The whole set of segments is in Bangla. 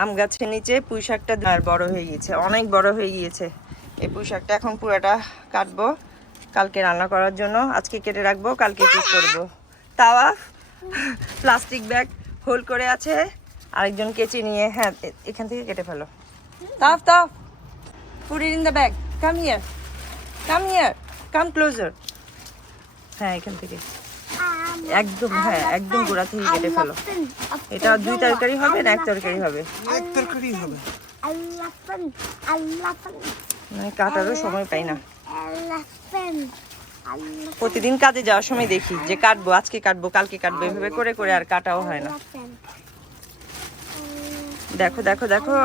আম গাছের নিচে পুঁই শাকটা আর বড় হয়ে গিয়েছে, অনেক বড় হয়ে গিয়েছে। এই পুঁই শাকটা এখন পুরোটা কাটবো কালকে রান্না করার জন্য। আজকে কেটে রাখবো, কালকে কুক করবো। তাওয়া প্লাস্টিক ব্যাগ হোল করে আছে, আরেকজন কেচি নিয়ে, হ্যাঁ এখান থেকে কেটে ফেলো। তাফ তাফ put it in the bag, come here, come closer. হ্যাঁ এখান থেকে একদম, হ্যাঁ একদম গোড়া থেকে কেটে ফেলো। এটা 2 তরকারি হবে না 1 তরকারি হবে? 1 তরকারি হবে। মানে কাটারও সময় পাই না। প্রতিদিন কাজে যাওয়ার সময় দেখি যে কাটবো, আজকে কাটবো কালকে কাটবো, এভাবে করে করে আর কাটাও হয় না। দেখো দেখো দেখো,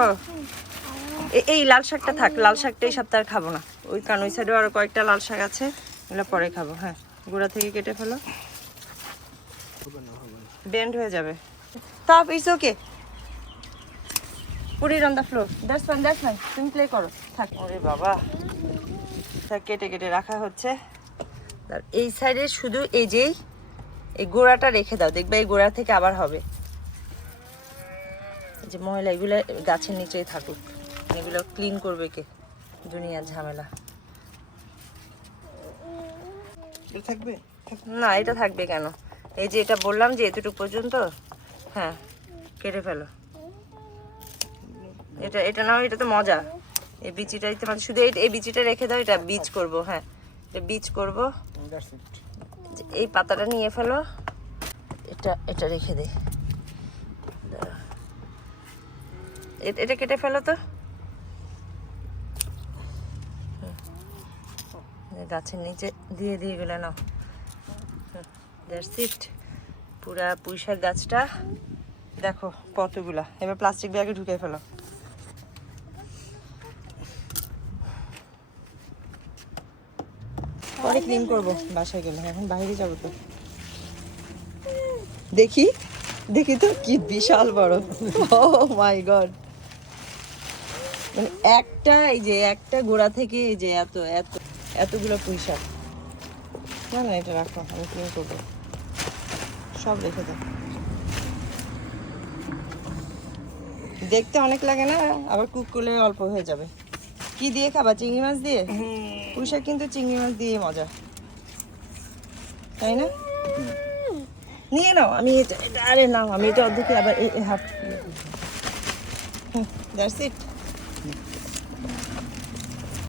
এই লাল শাকটা থাক, লাল শাকটা এই সপ্তাহে খাবো না। ওই কারণ ওই সাইডেও আরো কয়েকটা লাল শাক আছে, এগুলো পরে খাবো। হ্যাঁ গোড়া থেকে কেটে ফেলো, বেন্ড হয়ে যাবে। Top it's okay, put it on the floor, that's fine that's fine, তুমি প্লে করো থাক। ওরে বাবা, কেটে কেটে রাখা হচ্ছে। এই সাইডে শুধু এই গোড়াটা রেখে দাও, দেখবে এই গোড়া থেকে আবার হবে। এই যে ময়লা এগুলো গাছের নিচেই থাকুক, এগুলো ক্লিন করবে কে? দুনিয়ার ঝামেলা। থাকবে না এটা থাকবে কেন? এই যে এটা বললাম যে এতটুকু পর্যন্ত, হ্যাঁ কেটে ফেলো। এটা নাও, এটা তো মজা। এই বিচিটা দিতে মানে শুধু এই বিচিটা রেখে দাও, এটা বীজ করব। হ্যাঁ এটা বীজ করব। এই পাতাটা নিয়ে ফেলো, এটা রেখে দে, এটা কেটে ফেলো তো। গাছের নিচে দিয়ে দিয়ে গেলে নাও, দ্যাটস ইট। পুরা পুঁই শাক গাছটা দেখো কতগুলা। এবার প্লাস্টিক ব্যাগে ঢুকে ফেলো। পরে ক্লিন করবো বাসায় গেলে, এখন বাইরে যাবো তো। দেখি দেখি তো কি বিশাল বড়, ও মাই গড। মানে এই যে একটা গোড়া থেকে এই যে এতগুলো পুঁই শাক। না না এটা রাখো, আমি ক্লিন করবো, সব রেখে দাও। দেখতে অনেক লাগে না, আবার কুক করলে অল্প হয়ে যাবে। কি দিয়ে খাবা? চিংড়ি মাছ দিয়ে? পুঁই শাক কিন্তু চিংড়ি মাছ দিয়ে মজা, তাই না? নিয়ে নাও, আমি আরে নাও, আমি এটা অর্ধেক আবার হাফ। That's it.